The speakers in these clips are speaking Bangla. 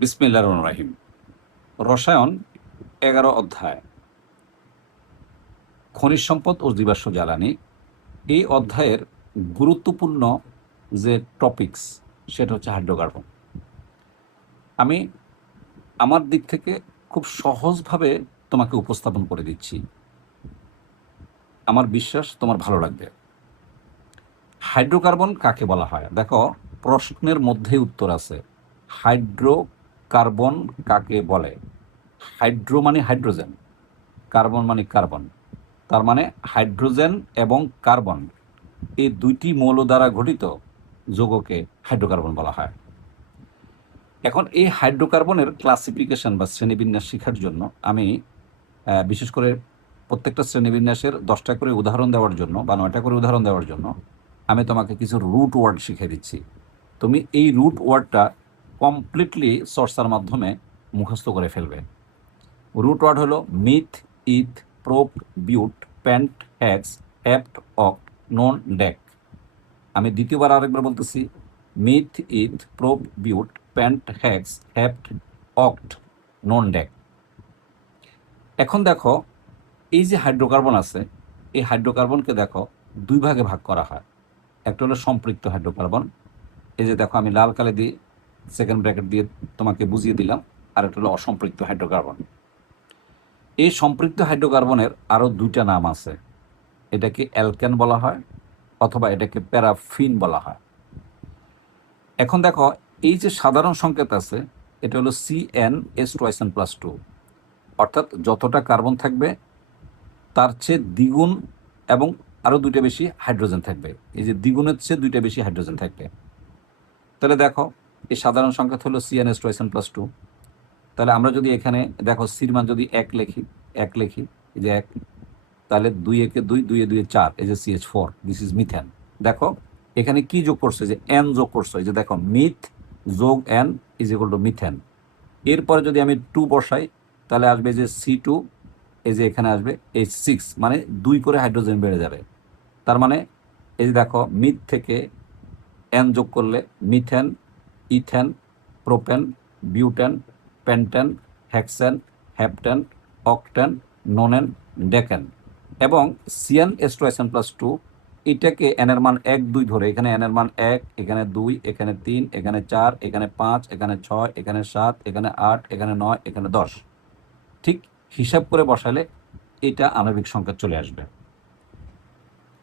বিসমিল্লাহির রহমানির রহিম। রসায়ন ১১ অধ্যায়, খনিজ সম্পদ ও জীবাশ্ম জ্বালানি। এই অধ্যায়ের গুরুত্বপূর্ণ যে টপিকস সেটা হচ্ছে হাইড্রোকার্বন। আমি আমার দিক থেকে খুব সহজভাবে তোমাকে উপস্থাপন করে দিচ্ছি, আমার বিশ্বাস তোমার ভালো লাগবে। হাইড্রোকার্বন কাকে বলা হয়? দেখো, প্রশ্নের মধ্যেই উত্তর আছে। হাইড্রোকার্বন কাকে বলে? হাইড্রো মানে হাইড্রোজেন, কার্বন মানে কার্বন। তার মানে হাইড্রোজেন এবং কার্বন এই দুইটি মৌল দ্বারা গঠিত যৌগকে হাইড্রোকার্বন বলা হয়। এখন এই হাইড্রোকার্বনের ক্লাসিফিকেশন বা শ্রেণীবিন্যাস শেখার জন্য আমি বিশেষ করে প্রত্যেকটা শ্রেণীবিন্যাসের 10টা করে উদাহরণ দেওয়ার জন্য বা 9টা করে উদাহরণ দেওয়ার জন্য আমি তোমাকে কিছু রুট ওয়ার্ড শিখিয়ে দিচ্ছি। তুমি এই রুট ওয়ার্ডটা কমপ্লিটলি চর্চার মাধ্যমে মুখস্থ করে ফেলবে। রুট ওয়ার্ড হলো মিথ, ইথ, প্রোপ, বিউট, প্যান্ট, হ্যাক্স, হ্যাপ্ট, অক্ট, নন, ডেক। আমি দ্বিতীয়বার আরেকবার বলতেছি, মিথ, ইথ, প্রোপ, বিউট, প্যান্ট, হ্যাক্স, হ্যাপ্ট, অক্ট, নন, ডেক। এখন দেখো, এই যে হাইড্রোকার্বন আছে, এই হাইড্রোকার্বনকে দেখো দুই ভাগে ভাগ করা হয়। একটা হলো সম্পৃক্ত হাইড্রোকার্বন, এই যে দেখো আমি লাল কালি দিয়ে সেকেন্ড ব্র্যাকেট দিয়ে তোমাকে বুঝিয়ে দিলাম। আর একটা হলো অসম্পৃক্ত হাইড্রোকার্বন। এই সম্পৃক্ত হাইড্রোকার্বনের আরও দুইটা নাম আছে। এটাকে অ্যালকেন বলা হয় অথবা এটাকে প্যারাফিন বলা হয়। এখন দেখো, এই যে সাধারণ সংকেত আছে, এটা হলো CnH2n+2, অর্থাৎ যতটা কার্বন থাকবে তার চেয়ে দ্বিগুণ এবং আরও দুইটা বেশি হাইড্রোজেন থাকবে। এই যে দ্বিগুণের চেয়ে দুইটা বেশি হাইড্রোজেন থাকবে। তাহলে দেখো, এই সাধারণ সংকেত হলো CnH2n+2। তাহলে আমরা যদি এখানে দেখো সির মান যদি 1 লিখি, এই যে 1, তাহলে 2 একে 2, 2 এ 2 এ 4, এই যে CH4, দিস ইজ মিথেন। দেখো এখানে কি যোগ করছে, যে এন যোগ করছে। এই যে দেখো, মিথ যোগ N is equal to methane. এরপরে যদি আমি 2 বসাই, তাহলে আসবে যে C2, এই যে এখানে আসবে H6, মানে 2 করে হাইড্রোজেন বেড়ে যাবে। তার মানে এই যে দেখো, মিথ থেকে এন যোগ করলে methane, ethane, propane, butane, pentane, hexane, heptane, octane, nonane, decane. এবং CnH2n+2, এটাকে এনের মান 1, 2 ধরে, এখানে এনের মান 1, এখানে 2, এখানে 3, এখানে 4, এখানে 5, এখানে 6, এখানে 7, এখানে 8, এখানে 9, এখানে 10, ঠিক হিসাব করে বসালে এটা আণবিক সংখ্যা চলে আসবে।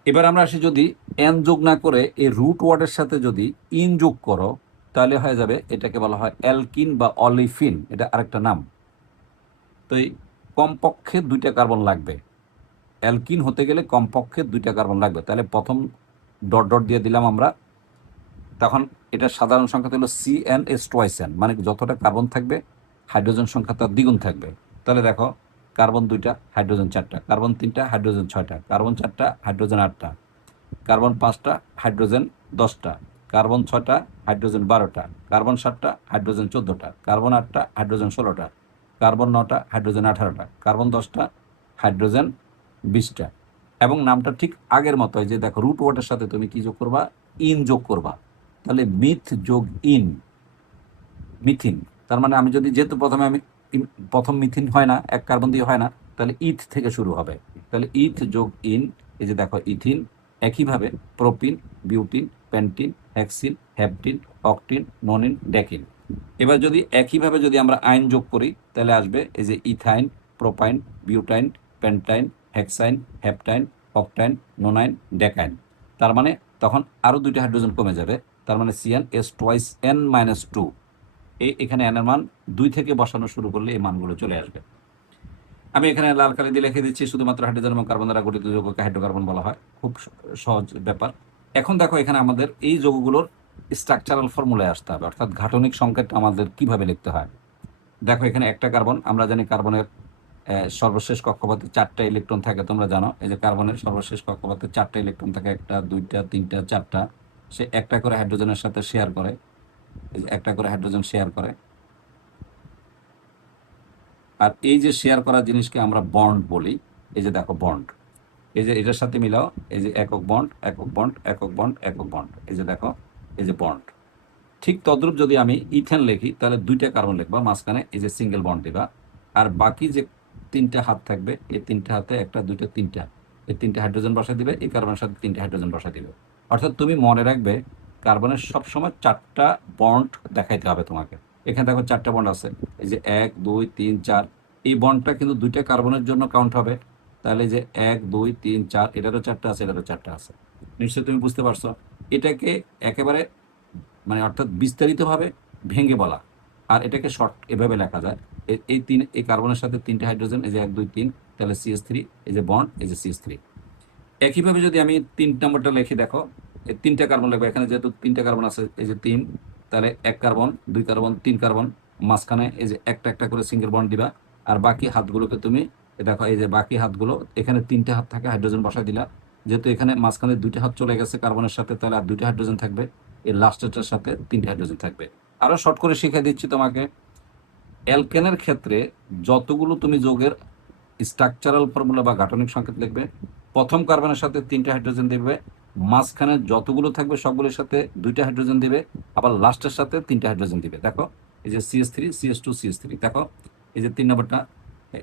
এবার আমরা আসি, যদি এন যোগ না করে এই রুট ওয়ার্ডের সাথে যদি ইন যোগ করো, তাহলে হয়ে যাবে, এটাকে বলা হয় অ্যালকিন বা অলিফিন, এটা আরেকটা নাম। তো এই কমপক্ষে 2টা কার্বন লাগবে। অ্যালকিন হতে গেলে কমপক্ষে 2টা কার্বন লাগবে। তাহলে প্রথম ডট ডট দিয়ে দিলাম আমরা, তখন এটা সাধারণ সংখ্যা হলো CnH2n, মানে যতটা কার্বন থাকবে হাইড্রোজেন সংখ্যা তার দ্বিগুণ থাকবে। তাহলে দেখো, কার্বন 2টা, হাইড্রোজেন 4টা, কার্বন 3টা, হাইড্রোজেন 6টা, কার্বন 4টা, হাইড্রোজেন 8টা, কার্বন 5টা, হাইড্রোজেন 10টা, কার্বন 6টা, হাইড্রোজেন 12টা, কার্বন 7টা, হাইড্রোজেন 14টা, কার্বন 8টা, হাইড্রোজেন 16টা, কার্বন 9টা, হাইড্রোজেন 18টা, কার্বন 10টা, হাইড্রোজেন 20টা। এবং নামটা ঠিক আগের মতো, যে দেখো রুট ওয়ার্ডের সাথে তুমি কি যোগ করবা, ইন যোগ করবা। তাহলে মিথ যোগ ইন, মিথিন। তার মানে আমি যদি, যেহেতু প্রথমে আমি প্রথম মিথিন হয় না, এক কার্বন দিয়ে হয় না, তাহলে ইথ থেকে শুরু হবে। তাহলে ইথ যোগ ইন, এই যে দেখো ইথিন। একইভাবে propyne, butyne, pentyne, hexyne, heptyne, octyne, nonyne, decyne. এবার যদি একইভাবে যদি আমরা আইন যোগ করি, তাহলে আসবে এই যে ইথাইন, প্রোপাইন, বিউটাইন, পেন্টাইন, হেক্সাইন, হ্যাপটাইন, অকটাইন, নোনাইন, ডেকাইন। তার মানে তখন আরও 2টা হাইড্রোজেন কমে যাবে। তার মানে CnH2n-2, এখানে এনের মান 2 থেকে বসানো শুরু করলে এই মানগুলো চলে আসবে। আমি এখানে লাল কালি দিয়ে লিখে দিচ্ছি, শুধুমাত্র হাইড্রোজেন এবং কার্বন দ্বারা গঠিত যৌগকে হাইড্রোকার্বন বলা হয়। খুব সহজ ব্যাপার। এখন দেখো, এখানে আমাদের এই যৌগগুলোর স্ট্রাকচারাল ফর্মুলায় আসতে হবে, অর্থাৎ গাঠনিক সংকেত আমাদের কিভাবে লিখতে হয়। দেখো, এখানে একটা কার্বন, আমরা জানি কার্বনের সর্বশেষ কক্ষপথে 4টা ইলেকট্রন থাকে, তোমরা জানো। এই যে কার্বনের সর্বশেষ কক্ষপথে 4টা ইলেকট্রন থাকে, 1টা, 2টা, 3টা, 4টা। সে একটা করে হাইড্রোজেনের সাথে শেয়ার করে, একটা করে হাইড্রোজেন শেয়ার করে। আর এই যে শেয়ার করা জিনিসকে আমরা বন্ড বলি। এই যে দেখো বন্ড, এই যে এটার সাথে মিলাও, এই যে একক বন্ড, একক বন্ড, একক বন্ড, একক বন্ড, এই যে দেখো, এই যে বন্ড। ঠিক তদ্রূপ যদি আমি ইথেন লিখি তাহলে দুইটা কার্বন লিখবা, মাঝখানে এই যে সিঙ্গেল বন্ড দিবা, আর বাকি যে তিনটা হাত থাকবে এই তিনটা হাতে একটা দুইটা তিনটা, এই তিনটা হাইড্রোজেন বসা দিবে, এই কার্বনের সাথে তিনটা হাইড্রোজেন বসা দিবে। অর্থাৎ তুমি মনে রাখবে কার্বনের সবসময় চারটা বন্ড দেখাইতে হবে তোমাকে। এখানে দেখো চারটা বন্ড আছে, এই যে 1 2 3 4, এই বন্ডটা কিন্তু দুইটা কার্বনের জন্য কাউন্ট হবে। তাহলে এই যে 1 2 3 4, এটারও চারটা আছে, এটারও চারটা আছে। নিশ্চয়ই তুমি বুঝতে পারছো। এটাকে একেবারে মানে অর্থাৎ বিস্তারিতভাবে ভেঙে বলা, আর এটাকে শর্ট এভাবে লেখা যায়, এই কার্বনের সাথে তিনটে হাইড্রোজেন, এই যে 1 2 3, তাহলে CH3, এই যে বন্ড, এই যে CH3। একইভাবে যদি আমি 3 নম্বরটা লিখি, দেখো এই তিনটা কার্বন লিখবো, এখানে যেহেতু তিনটা কার্বন আছে, এই যে 3, তাহলে 1 কার্বন 2 কার্বন 3 কার্বন, মাঝখানে এই যে একটা একটা করে সিঙ্গেল বন্ড দিবা, আর বাকি হাতগুলোকে তুমি দেখো, এই যে বাকি হাতগুলো এখানে তিনটা হাত থাকে, হাইড্রোজেন বসাই দিলা। যেহেতু এখানে মাঝখানে দুইটা হাত চলে গেছে কার্বনের সাথে, তাহলে আর দুইটা হাইড্রোজেন থাকবে, এই লাস্টেরটার সাথে তিনটা হাইড্রোজেন থাকবে। আরো শর্ট করে শিখিয়ে দিচ্ছি তোমাকে, অ্যালকেনের ক্ষেত্রে যতগুলো তুমি যৌগের স্ট্রাকচারাল ফর্মুলা বা গাঠনিক সংকেত লিখবে, প্রথম কার্বনের সাথে তিনটা হাইড্রোজেন দিবে, মাঝখানে যতগুলো থাকবে সবগুলোর সাথে দুইটা হাইড্রোজেন দিবে, আবার লাস্টের সাথে তিনটা হাইড্রোজেন দিবে। দেখো এই যে CH3 CH2 CH3, দেখো এই যে 3 নম্বরটা,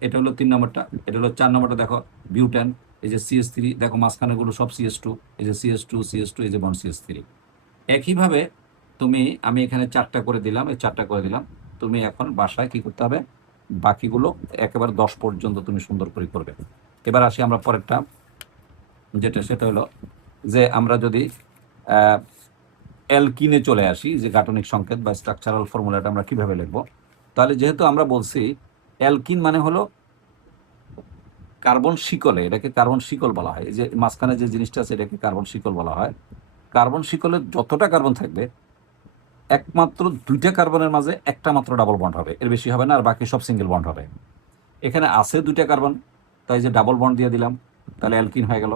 এটা হলো 3 নম্বরটা, এটা হলো 4 নম্বরটা, দেখো বিউটেন, এই যে CH3, দেখো মাঝখানেগুলো সব CH2, এই যে CH2 CH2, এই যে বন্ড CH3। একইভাবে আমি এখানে 4টা করে দিলাম, এই 4টা করে দিলাম। তুমি এখন বাসায় কি করতে হবে, বাকিগুলো একেবারে 10 পর্যন্ত তুমি সুন্দর করে করবে। এবার আসি আমরা পরেরটা, যেটা সেটা হলো যে আমরা যদি অ্যালকিনে চলে আসি, যে গাঠনিক সংকেত বা স্ট্রাকচারাল ফর্মুলাটা আমরা কিভাবে লিখব। তাহলে যেহেতু আমরা বলছি অ্যালকিন মানে হলো কার্বন শিকলে, এটাকে কার্বন শিকল বলা হয়, এই যে মাঝখানে যে জিনিসটা আছে এটাকে কার্বন শিকল বলা হয়। কার্বন শিকলের যতটা কার্বন থাকবে, একমাত্র দুইটা কার্বনের মাঝে একটা মাত্র ডাবল বন্ড হবে, এর বেশি হবে না, আর বাকি সব সিঙ্গেল বন্ড হবে। এখানে আছে দুইটা কার্বন, তাই যে ডাবল বন্ড দিয়ে দিলাম, তাহলে অ্যালকিন হয়ে গেল।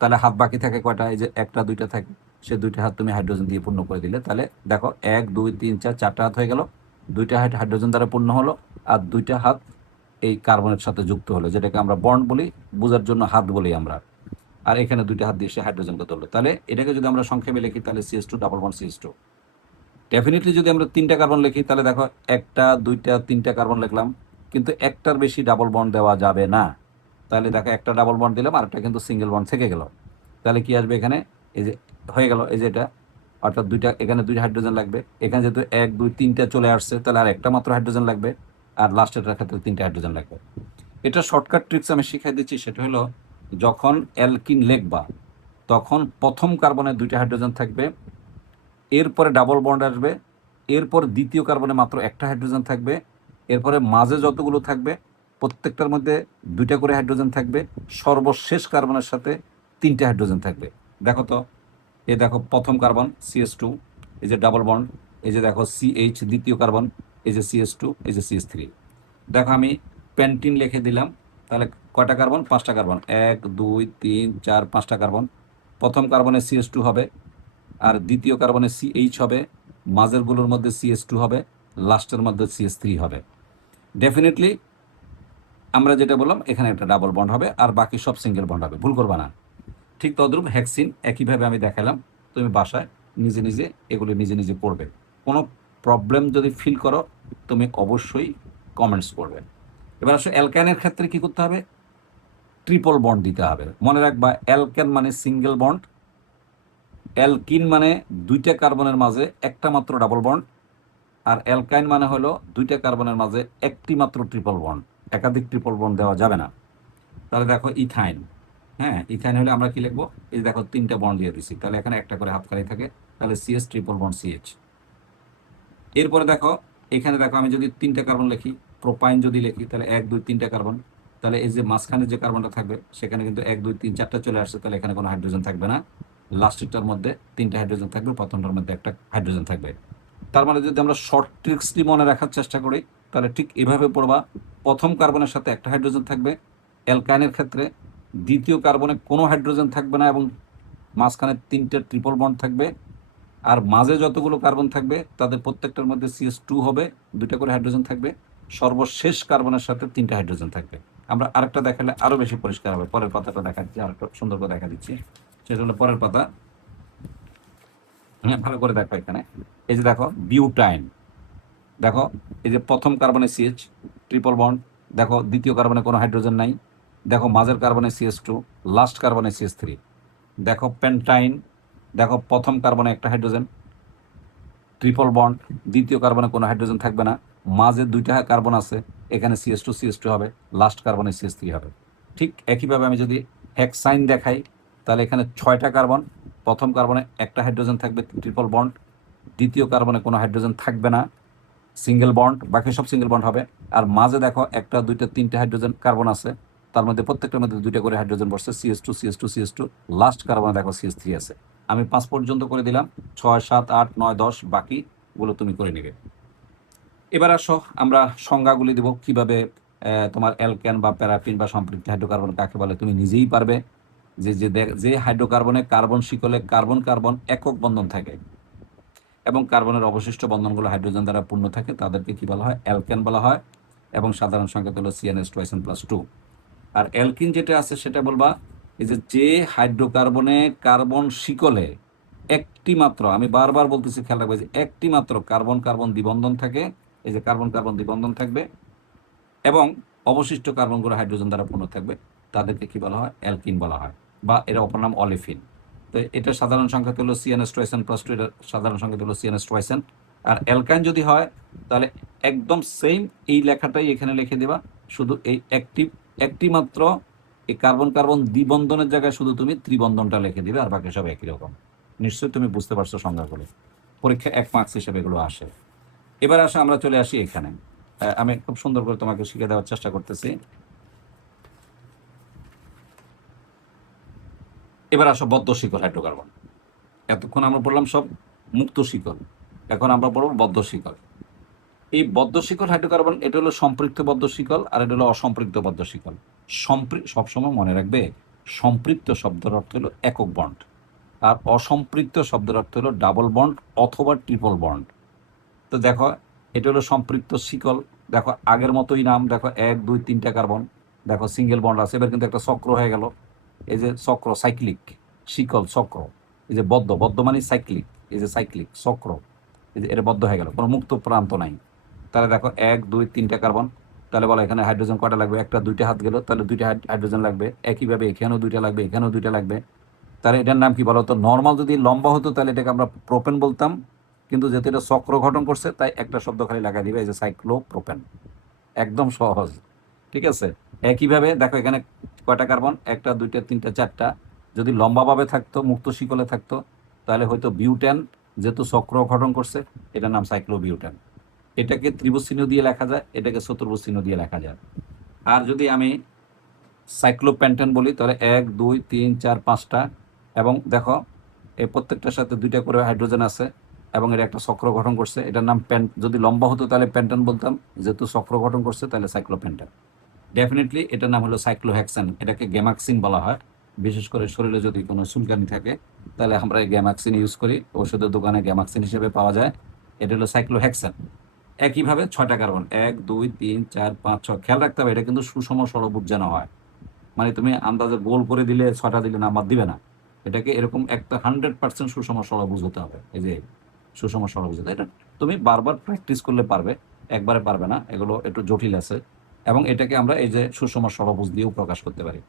তাহলে হাত বাকি থাকে কয়টা, এই যে একটা দুইটা থাকে, সে দুইটা হাত তুমি হাইড্রোজেন দিয়ে পূর্ণ করে দিলে, তাহলে দেখো 1 2 3 4, 4টা হাত হয়ে গেল, দুইটা হাত হাইড্রোজেন দ্বারা পূর্ণ হলো, আর দুইটা হাত এই কার্বনের সাথে যুক্ত হলো, যেটাকে আমরা বন্ড বলি, বোঝার জন্য হাত বলি আমরা। আর এখানে দুইটা হাত দিয়ে সে হাইড্রোজেনকে ধরলো। তাহলে এটাকে যদি আমরা সংক্ষেপে লিখি, তাহলে CH2 double bond CH2। Definitely যদি আমরা তিনটা কার্বন লিখি, তাহলে দেখো একটা দুইটা তিনটা কার্বন লিখলাম, কিন্তু একটার বেশি ডাবল বন্ড দেওয়া যাবে না। তাহলে দেখো একটা ডাবল বন্ড দিলাম, আর একটা কিন্তু সিঙ্গেল বন্ড থেকে গেল। তাহলে কি আসবে এখানে, এই যে হয়ে গেল, এই যে এটা, অর্থাৎ দুইটা, এখানে দুইটা হাইড্রোজেন লাগবে, এখানে যেহেতু 1 2 3টা চলে আসছে, তাহলে আর একটা মাত্র হাইড্রোজেন লাগবে, আর লাস্টের ক্ষেত্রে তিনটা হাইড্রোজেন লাগবে। এটা শর্টকাট ট্রিক্স আমি শিখিয়ে দিচ্ছি, সেটা হলো যখন অ্যালকিন লিখবা তখন প্রথম কার্বনে দুইটা হাইড্রোজেন থাকবে, এরপরে ডাবল বন্ড আসবে, এরপর দ্বিতীয় কার্বনে মাত্র একটা হাইড্রোজেন থাকবে, এরপরে মাঝে যতগুলো থাকবে প্রত্যেকটার মধ্যে দুইটা করে হাইড্রোজেন থাকবে, সর্বশেষ কার্বনের সাথে তিনটা হাইড্রোজেন থাকবে। দেখো তো, এই দেখো প্রথম কার্বন CH2, এই যে ডাবল বন্ড, এই যে দেখো CH দ্বিতীয় কার্বন, এই যে CH2, এই যে CH3। দেখো আমি পেন্টিন লিখে দিলাম, তাহলে কয়টা কার্বন, 5টা কার্বন, 1 2 3 4 5টা কার্বন। প্রথম কার্বনে CH2 হবে, আর দ্বিতীয় কার্বনে CH হবে, মাঝেরগুলোর মধ্যে CH2 হবে, লাস্টের মধ্যে CH3 হবে। ডেফিনেটলি আমরা যেটা বললাম, এখানে একটা ডাবল বন্ড হবে, আর বাকি সব সিঙ্গেল বন্ড হবে, ভুল করবা না। ঠিক তদ্রূপ হ্যাক্সিন একইভাবে আমি দেখালাম, তুমি বাসায় নিজে নিজে এগুলো নিজে নিজে পড়বে। কোনো প্রবলেম যদি ফিল করো তুমি অবশ্যই কমেন্টস করবে। এবার আসলে অ্যালকাইনের ক্ষেত্রে কি করতে হবে, ট্রিপল বন্ড দিতে হবে। মনে রাখবা অ্যালকেন মানে সিঙ্গেল বন্ড, অ্যালকিন মানে দুইটা কার্বনের মাঝে একটা মাত্র ডাবল বন্ড, আর অ্যালকাইন মানে হলো দুইটা কার্বনের মাঝে একটি মাত্র ট্রিপল বন্ড, একাধিক ট্রিপল বন্ড দেওয়া যাবে না। তাহলে দেখো ইথাইন, হ্যাঁ ইথাইন হলে আমরা কি লিখবো, এই দেখো তিনটা বন্ড দিয়ে দিচ্ছি, তাহলে এখানে একটা করে হাত খালি থাকে, তাহলে CH ট্রিপল বন্ড CH। এরপরে দেখো এখানে দেখো আমি যদি তিনটা কার্বন লিখি, প্রোপাইন যদি লিখি, তাহলে 1 2 3টা কার্বন, তাহলে এই যে মাঝখানে যে কার্বনটা থাকবে সেখানে কিন্তু 1 2 3 4টা চলে আসছে, তাহলে এখানে কোনো হাইড্রোজেন থাকবে না, লাস্টেরটার মধ্যে তিনটা হাইড্রোজেন থাকবে, প্রথমটার মধ্যে একটা হাইড্রোজেন থাকবে। তার মানে যদি আমরা শর্ট ট্রিক্সটি মনে রাখার চেষ্টা করি, তাহলে ঠিক এভাবে পড়বা, প্রথম কার্বনের সাথে একটা হাইড্রোজেন থাকবে অ্যালকাইনের ক্ষেত্রে, দ্বিতীয় কার্বনে কোনো হাইড্রোজেন থাকবে না এবং মাঝখানে তিনটে ট্রিপল বন্ড থাকবে, আর মাঝে যতগুলো কার্বন থাকবে তাদের প্রত্যেকটার মধ্যে CH2 হবে, দুইটা করে হাইড্রোজেন থাকবে, সর্বশেষ কার্বনের সাথে তিনটা হাইড্রোজেন থাকবে। আমরা আরেকটা দেখালে আরো বেশি পরিষ্কার হবে, পরের পাতাটা দেখাচ্ছি, আরেকটা সুন্দর করে দেখা দিচ্ছি, সেটা হলো পরের পাতা। হ্যাঁ, ভালো করে দেখো এখানে, এই যে দেখো বিউটাইন, দেখো এই যে প্রথম কার্বনে সিএইচ ট্রিপল বন্ড, দেখো দ্বিতীয় কার্বনে কোনো হাইড্রোজেন নাই, দেখো মাঝের কার্বনে সিএস2, লাস্ট কার্বনে সিএস3, দেখো পেন্টাইন, দেখো প্রথম কার্বনে একটা হাইড্রোজেন ট্রিপল বন্ড, দ্বিতীয় কার্বনে কোনো হাইড্রোজেন থাকবে না, মাঝে দুইটা কার্বন আছে, এখানে সিএস2 হবে, লাস্ট কার্বনে সিএস3 হবে। ঠিক একইভাবে আমি যদি হেক্সাইন দেখাই, তাহলে এখানে 6টা কার্বন, প্রথম কার্বনে একটা হাইড্রোজেন থাকবে ট্রিপল বন্ড, দ্বিতীয় কার্বনে কোনো হাইড্রোজেন থাকবে না, সিঙ্গেল বন্ড, বাকি সব সিঙ্গেল বন্ড হবে। আর মাঝে দেখো একটা দুইটা তিনটা হাইড্রোজেন কার্বন আছে, তার মধ্যে প্রত্যেকটার মধ্যে দুইটা করে হাইড্রোজেন বসছে, সিএস2, লাস্ট কার্বনে দেখো সিএস3 আছে। আমি 5 পর্যন্ত করে দিলাম, 6, 7, 8, 9, 10, বাকিগুলো তুমি করে নেবে। এবার আসো আমরা সংজ্ঞাগুলি দেবো কিভাবে তোমার অ্যালকেন বা প্যারাফিন বা সম্পৃক্ত হাইড্রোকার্বন কাকে বলে তুমি নিজেই পারবে। যে হাইড্রোকার্বনে কার্বন শিকলে কার্বন কার্বন একক বন্ধন থাকে এবং কার্বনের অবশিষ্ট বন্ধনগুলো হাইড্রোজেন দ্বারা পূর্ণ থাকে, তাদেরকে কি বলা হয়? অ্যালকেন বলা হয়, এবং সাধারণ সংকেত হলো CnH2n+2। আর অ্যালকিন যেটা আছে সেটা বলবা এই যে হাইড্রোকার্বনে কার্বন শিকলে একটি মাত্র, আমি বারবার বলতেছি খেয়াল রাখবে, যে একটি মাত্র কার্বন কার্বন দ্বিবন্ধন থাকে, এই যে কার্বন কার্বন দ্বিবন্ধন থাকবে এবং অবশিষ্ট কার্বনগুলো হাইড্রোজেন দ্বারা পূর্ণ থাকবে, তাদেরকে কি বলা হয়? অ্যালকিন বলা হয়, বা এর অপর নাম অলিফিন। তো এটা সাধারণ সংখ্যা হলো CnH2n+2, এটা সাধারণ সংখ্যা হলো CnH2n। আর অ্যালকাইন যদি হয় তাহলে একদম সেম এই লেখাটাই এখানে লিখে দেবা, শুধু এই একটি মাত্র এই কার্বন কার্বন দ্বিবন্ধনের জায়গায় শুধু তুমি ত্রিবন্ধনটা লিখে দিবে, আর বাকি সব একই রকম। নিশ্চয়ই তুমি বুঝতে পারছো সংজ্ঞাগুলো, পরীক্ষা 1 মার্কস হিসেবে এগুলো আসে। এবার আসে আমরা চলে আসি এখানে, আমি খুব সুন্দর করে তোমাকে শিখে দেওয়ার চেষ্টা করতেছি। এবার আসো বদ্ধ শিকল হাইড্রোকার্বন। এতক্ষণ আমরা পড়লাম সব মুক্ত শিকল, এখন আমরা পড়ব বদ্ধ শিকল। এই বদ্ধ শিকল হাইড্রোকার্বন, এটা হলো সম্পৃক্ত বদ্ধ শিকল, আর এটা হলো অসম্পৃক্ত বদ্ধ শিকল। সবসময় মনে রাখবে, সম্পৃক্ত শব্দের অর্থ হলো একক বন্ড, আর অসম্পৃক্ত শব্দের অর্থ হলো ডাবল বন্ড অথবা ট্রিপল বন্ড। তো দেখো এটা হলো সম্পৃক্ত শিকল, দেখো আগের মতোই নাম, দেখো 1, 2, 3টা কার্বন, দেখো সিঙ্গেল বন্ড আছে, এবার কিন্তু একটা চক্র হয়ে গেল, এই যে চক্র, সাইক্লিক শিকল চক্র, এই যে বদ্ধ, বদ্ধ মানে সাইক্লিক, এই যে সাইক্লিক চক্র, এই যে এটা বদ্ধ হয়ে গেল, কোনো মুক্ত প্রান্ত নাই। তাহলে দেখো 1, 2, 3টা কার্বন, তাহলে বলো এখানে হাইড্রোজেন কয়টা লাগবে? একটা, দুইটা হাত গেল, তাহলে দুইটা হাইড্রোজেন লাগবে। একইভাবে এখানেও দুইটা লাগবে, এখানেও দুইটা লাগবে। তাহলে এটার নাম কি বলো তো? নর্মাল যদি লম্বা হতো তাহলে এটাকে আমরা প্রোপেন বলতাম, কিন্তু যেহেতু এটা চক্র গঠন করছে তাই একটা শব্দ খালি লাগাই দিবে, এই যে সাইক্লোপ্রোপেন। একদম সহজ, ঠিক আছে। একইভাবে দেখো এখানে কয়টা কার্বন? একটা, দুইটা, তিনটা, চারটা। যদি লম্বাভাবে থাকতো, মুক্ত শিকলে থাকতো, তাহলে হয়তো বিউটেন, যেহেতু চক্র গঠন করছে এটার নাম সাইক্লোবিউটেন। এটাকে ত্রিভুজ চিহ্ন দিয়ে লেখা যায়, এটাকে চতুর্ভুজ চিহ্ন দিয়ে লেখা যায়। আর যদি আমি সাইক্লোপেন্টেন বলি তাহলে 1, 2, 3, 4, 5টা, এবং দেখো এই প্রত্যেকটার সাথে দুইটা করে হাইড্রোজেন আছে, এবং এটা একটা চক্র গঠন করছে, এটার নাম যদি লম্বা হতো তাহলে পেন্টেন বলতাম, যেহেতু চক্র গঠন করছে তাহলে সাইক্লোপেন্টেন। ডেফিনেটলি এটার নাম হলো সাইক্লোহেক্সেন, এটাকে গ্যামাক্সিন বলা হয়। বিশেষ করে শরীরে যদি কোনো চুলকানি থাকে তাহলে আমরা এই গ্যামাক্সিন ইউজ করি, ওষুধের দোকানে গ্যামাক্সিন হিসেবে পাওয়া যায়। এটা হলো সাইক্লোহেক্সেন। একইভাবে 6টা কার্বন, 1, 2, 3, 4, 5, 6, খেয়াল রাখতে হবে এটা কিন্তু সুষম ষড়ভুজ যেন হয়, মানে তুমি আন্দাজে গোল করে দিলে 6টা দিলে নাম্বার দিবে না, এটাকে এরকম একটা 100% সুষম ষড়ভুজ হতে হবে। এই যে সুষম ষড়ভুজ, এটা তুমি বারবার প্র্যাকটিস করলে পারবে, একবারে পারবে না, এগুলো একটু জটিল আছে। এবং এটাকে আমরা এই যে সুষম ষড়ভুজ দিয়েও প্রকাশ করতে পারি।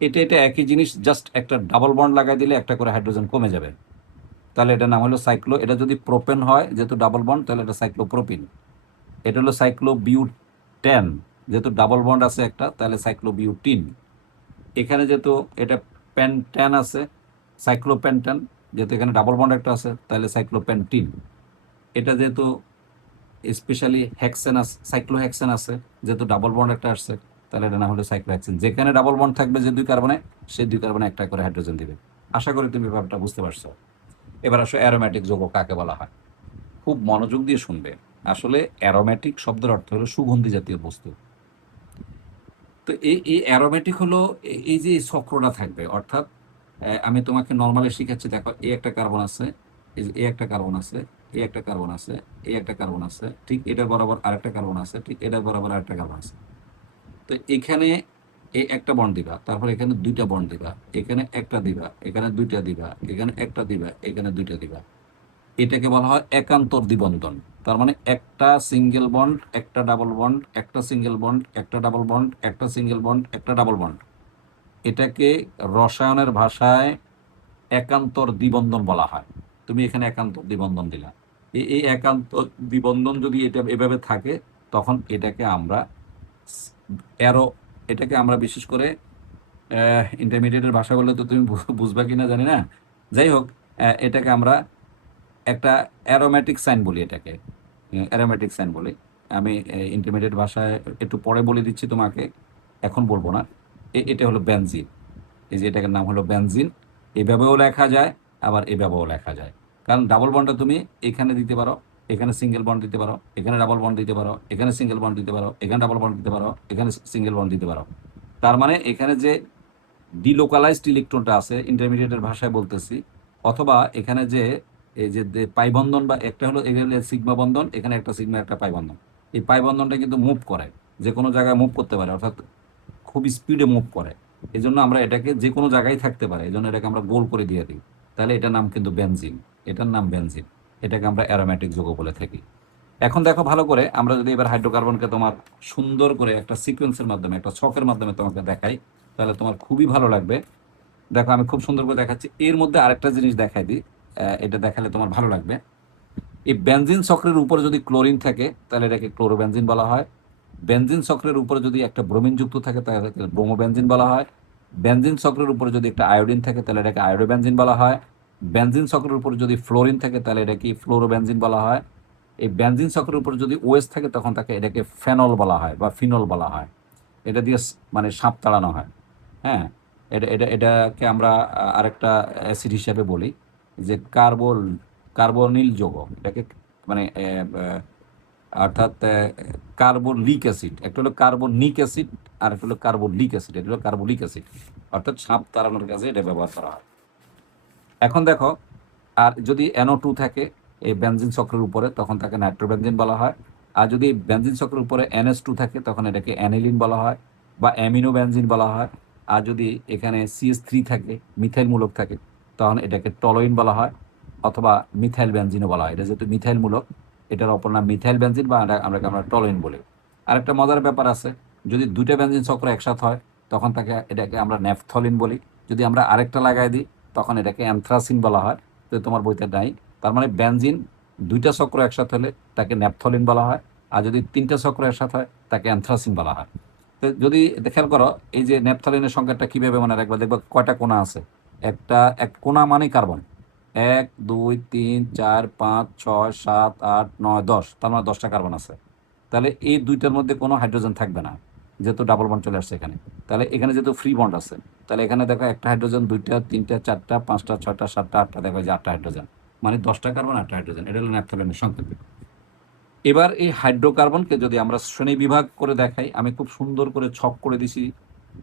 এটা একই জিনিস, জাস্ট একটা ডাবল বন্ড লাগাই দিলে একটা করে হাইড্রোজেন কমে যাবে, তাহলে এটা নাম হলো সাইক্লো। এটা যদি প্রোপেন হয়, যেহেতু ডাবল বন্ড, তাহলে এটা সাইক্লোপ্রোপিন। এটা হলো সাইক্লোবিউটেন, যেহেতু ডাবল বন্ড আছে একটা, তাহলে সাইক্লোবিউটিন। এখানে যেহেতু এটা পেন্টেন আছে, সাইক্লোপেন্টেন, যেহেতু এখানে ডাবল বন্ড একটা আছে তাহলে সাইক্লোপেন্টিন। এটা যেহেতু স্পেশালি হেক্সেন আছে, সাইক্লোহেক্সেন আছে, যেহেতু ডাবল বন্ড একটা আসছে, তাহলে এটা নাম হলো সাইক্লোহেক্সেন। যেখানে ডাবল বন্ড থাকবে যে 2 কার্বনে, সেই 2 কার্বনে একটা করে হাইড্রোজেন দিবে। আশা করি তুমি ব্যাপারটা বুঝতে পারছো। এবার আসো অ্যারোম্যাটিক যৌগ কাকে বলা হয়, খুব মনোযোগ দিয়ে শুনবে। আসলে অ্যারোম্যাটিক শব্দের অর্থ হলো সুগন্ধি জাতীয় বস্তু। তো এই অ্যারোমেটিক হলো এই যে চক্রটা থাকবে, অর্থাৎ আমি তোমাকে নর্মালি শিখাচ্ছি, দেখো এই একটা কার্বন আছে, এই যে এই একটা কার্বন আছে, এই একটা কার্বন আছে, এই একটা কার্বন আছে, ঠিক এটার বরাবর আরেকটা কার্বন আছে, ঠিক এটার বরাবর আরেকটা কার্বন আছে। তো এখানে এই একটা বন্ড দিবা, তারপর এখানে 2টা বন্ড দিবা, এখানে একটা দিবা, এখানে 2টা দিবা, এখানে একটা দিবা, এখানে 2টা দিবা। এটাকে বলা হয় একান্তর দ্বিবন্ধন। তার মানে একটা সিঙ্গেল বন্ড, একটা ডাবল বন্ড, একটা সিঙ্গেল বন্ড, একটা ডাবল বন্ড, একটা সিঙ্গেল বন্ড, একটা ডাবল বন্ড। এটাকে রসায়নের ভাষায় একান্তর দ্বিবন্ধন বলা হয়। তুমি এখানে একান্তর দ্বিবন্ধন দিলা। এই একান্ত দ্বিবন্ধন যদি এটা এভাবে থাকে, তখন এটাকে আমরা অ্যারো, এটাকে আমরা বিশেষ করে ইন্টারমিডিয়েটের ভাষা বললে তো তুমি বুঝবা কিনা জানি না। যাই হোক, এটাকে আমরা একটা অ্যারোম্যাটিক সাইন বলি, এটাকে অ্যারোম্যাটিক সাইন বলি। আমি ইন্টারমিডিয়েট ভাষায় একটু পরে বলে দিচ্ছি তোমাকে, এখন বলবো না। এটা হলো বেনজিন। এই যে এটাকে নাম হলো বেনজিন। এভাবেও লেখা যায়, আবার এভাবেও লেখা যায়। কারণ ডাবল বন্ডটা তুমি এখানে দিতে পারো, এখানে সিঙ্গেল বন্ড দিতে পারো, এখানে ডাবল বন্ড দিতে পারো, এখানে সিঙ্গেল বন্ড দিতে পারো, এখানে ডাবল বন্ড দিতে পারো, এখানে সিঙ্গেল বন্ড দিতে পারো। তার মানে এখানে যে ডিলোকালাইজড ইলেকট্রনটা আছে, ইন্টারমিডিয়েটের ভাষায় বলতেছি, অথবা এখানে যে এই যে পাই বন্ধন, বা একটা হলো এখানে সিগমা বন্ধন, এখানে একটা সিগমা একটা পাই বন্ধন। এই পাই বন্ধনটা কিন্তু মুভ করে, যে কোনো জায়গায় মুভ করতে পারে, অর্থাৎ খুব স্পিডে মুভ করে। এই জন্য আমরা এটাকে যে কোনো জায়গায় থাকতে পারে, এই জন্য এটাকে আমরা গোল করে দিয়ে দিই। তাহলে এটার নাম কিন্তু বেনজিন, এটার নাম বেনজিন। এটাকে আমরা অ্যারোম্যাটিক যৌগ বলে থাকি। এখন দেখো ভালো করে, আমরা যদি এবার হাইড্রোকার্বনকে তোমার সুন্দর করে একটা সিকোয়েন্সের মাধ্যমে, একটা ছকের মাধ্যমে তোমাকে দেখাই, তাহলে তোমার খুবই ভালো লাগবে। দেখো আমি খুব সুন্দর করে দেখাচ্ছি। এর মধ্যে আরেকটা জিনিস দেখাই দিই, এটা দেখালে তোমার ভালো লাগবে। এই বেনজিন চক্রের উপরে যদি ক্লোরিন থাকে, তাহলে এটাকে ক্লোরোবেনজিন বলা হয়। বেনজিন চক্রের উপরে যদি একটা ব্রোমিন যুক্ত থাকে, তাহলে এটাকে ব্রোমোবেনজিন বলা হয়। বেনজিন চক্রের উপরে যদি একটা আয়োডিন থাকে, তাহলে এটাকে আয়োডোবেনজিন বলা হয়। বেনজিন চক্রের উপরে যদি ফ্লোরিন থাকে, তাহলে এটাকে ফ্লোরোবেনজিন বলা হয়। এই বেনজিন চক্রের উপরে যদি ওএস থাকে, তখন তাকে এটাকে ফেনল বলা হয় বা ফিনল বলা হয়। এটা দিয়ে মানে সাপ তাড়ানো হয়। হ্যাঁ, এটাকে আমরা আরেকটা অ্যাসিড হিসাবে বলি, যে কার্বনিল যৌগ। এটাকে মানে অর্থাৎ কার্বলিক অ্যাসিড। একটা হলো কার্বনিক অ্যাসিড, আর একটা হলো কার্বলিক অ্যাসিড। এটা হলো কার্বলিক অ্যাসিড, অর্থাৎ সাপ তাড়ানোর কাজে এটা ব্যবহার করা হয়। এখন দেখো, আর যদি NO2 থাকে এই বেনজিন চক্রের উপরে, তখন তাকে নাইট্রোবেনজিন বলা হয়। আর যদি বেনজিন চক্রের উপরে NH2 থাকে, তখন এটাকে অ্যানিলিন বলা হয় বা অ্যামিনো বেনজিন বলা হয়। আর যদি এখানে CH3 থাকে, মিথাইল মূলক থাকে, তখন এটাকে টলোইন বলা হয়, অথবা মিথাইল বেনজিনও বলা হয়। এটা যেহেতু মিথাইল মূলক, এটার অপর নাম মিথাইল বেনজিন, বা আমরা টলোইন বলি। আরেকটা মজার ব্যাপার আছে, যদি দুইটা বেনজিন চক্র একসাথে হয়, তখন এটাকে আমরা ন্যাফথলিন বলি। যদি আমরা আরেকটা লাগাই দিই, তখন এটাকে অ্যানথ্রাসিন বলা হয়। তো তোমার বইতে নাই। তার মানে বেনজিন দুইটা চক্র একসাথে হলে তাকে ন্যাপথলিন বলা হয়, আর যদি তিনটা চক্র একসাথে হয়, তাকে অ্যানথ্রাসিন বলা হয়। তো যদি খেয়াল করো, এই যে ন্যাপথলিনের সংখ্যাটা কিভাবে মনে রাখবা, দেখবা কয়টা কোণা আছে। এক কোণা মানে কার্বন, 1 2 3 4 5 6 7 8 9 10, তার মানে 10টা কার্বন আছে। তাহলে এই দুইটার মধ্যে কোনো হাইড্রোজেন থাকবে না, যেহেতু ডাবল বন্ড চলে আসছে এখানে। তাহলে এখানে যেহেতু ফ্রি বন্ড আছে, তাহলে এখানে দেখো একটা হাইড্রোজেন, দুইটা, তিনটা, চারটা, পাঁচটা, ছয়টা, সাতটা, আটটা, দেখো যে 8টা হাইড্রোজেন, মানে 10টা কার্বন, 8টা হাইড্রোজেন। এটা হলো ন্যাপথলিনের সংকেত। এবার এই হাইড্রোকার্বনকে যদি আমরা শ্রেণী বিভাগ করে দেখাই, আমি খুব সুন্দর করে ছক করে দিছি।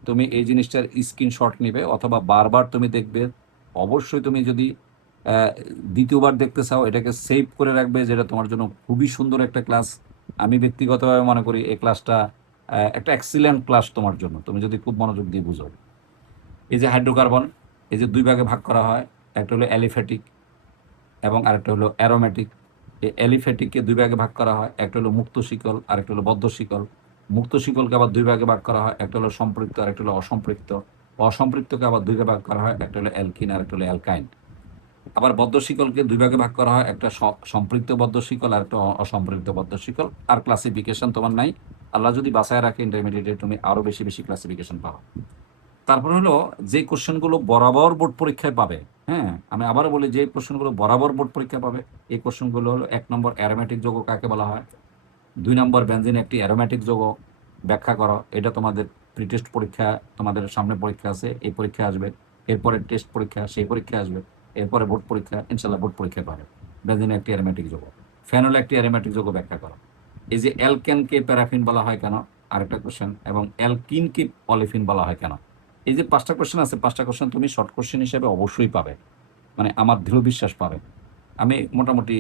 তুমি এই জিনিসটার স্ক্রিনশট নিবে, অথবা বারবার তুমি দেখবে। অবশ্যই তুমি যদি আহ, দ্বিতীয়বার দেখতে চাও, এটাকে সেভ করে রাখবে, যেটা তোমার জন্য খুবই সুন্দর একটা ক্লাস। আমি ব্যক্তিগতভাবে মনে করি এই ক্লাসটা একটা এক্সিলেন্ট ক্লাস তোমার জন্য, তুমি যদি খুব মনোযোগ দিয়ে বুঝো। এই যে হাইড্রোকার্বন, এই যে দুই ভাগে ভাগ করা হয়, একটা হলো অ্যালিফ্যাটিক এবং আরেকটা হলো অ্যারোম্যাটিক। এই অ্যালিফ্যাটিককে দুই ভাগে ভাগ করা হয়, একটা হলো মুক্ত শিকল, আরেকটা হলো বদ্ধ শিকল। মুক্ত শিকলকে আবার দুই ভাগে ভাগ করা হয়, একটা হলো সম্পৃক্ত, আরেকটা হলো অসম্পৃক্ত। অসম্পৃক্তকে আবার দুই ভাগে ভাগ করা হয়, একটা হলো অ্যালকিন, আরেকটা হলো অ্যালকাইন। আবার বদ্ধ শিকলকে দুই ভাগে ভাগ করা হয়, একটা সম্পৃক্ত বদ্ধ শিকল আর একটা অসম্পৃক্ত বদ্ধ শিকল। আর ক্লাসিফিকেশন তোমার নাই, আল্লাহ যদি বাসায় রাখে ইন্টারমিডিয়েটে তুমি আরো বেশি বেশি ক্লাসিফিকেশন পাও। তারপর হলো যে কোশ্চেনগুলো বরাবর বোর্ড পরীক্ষায় পাবে। হ্যাঁ, আমি আবারও বলি, যে কোশ্চেনগুলো বরাবর বোর্ড পরীক্ষা পাবে, এই কোশ্চেনগুলো হলো: 1 নম্বর, অ্যারোম্যাটিক যৌগ কাকে বলা হয়? 2 নম্বর, বেনজিন একটি অ্যারোম্যাটিক যৌগ, ব্যাখ্যা করো। এটা তোমাদের প্রিটেস্ট পরীক্ষা, তোমাদের সামনে পরীক্ষা আছে, এই পরীক্ষা আসবে। এরপরে টেস্ট পরীক্ষা, সেই পরীক্ষা আসবে। এরপরে বোর্ড পরীক্ষা, ইনশাল্লাহ বোর্ড পরীক্ষা পাবে। বেনজিন একটি অ্যারোম্যাটিক যৌগ। ফেনল একটি অ্যারোম্যাটিক যৌগ, ব্যাখ্যা করো। এই যে অ্যালকেনকে প্যারাফিন বলা হয় কেন? আরেকটা কোশ্চেন। এবং অ্যালকিনকে অলিফিন বলা হয় কেন? এই যে 5টা কোশ্চেন আছে, 5টা কোশ্চেন তুমি শর্ট কোশ্চেন হিসেবে অবশ্যই পাবে, মানে আমার দৃঢ় বিশ্বাস পাবে। আমি মোটামুটি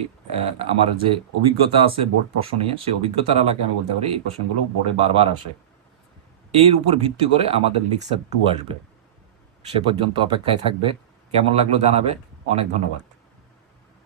আমার যে অভিজ্ঞতা আছে বোর্ড প্রশ্ন নিয়ে, সেই অভিজ্ঞতার আলোকে আমি বলতে পারি এই কোশ্চেনগুলো বোর্ডে বারবার আসে। এর উপর ভিত্তি করে আমাদের লেকচার 2 আসবে। সে পর্যন্ত অপেক্ষায় থাকবে। কেমন লাগলো জানাবে। অনেক ধন্যবাদ।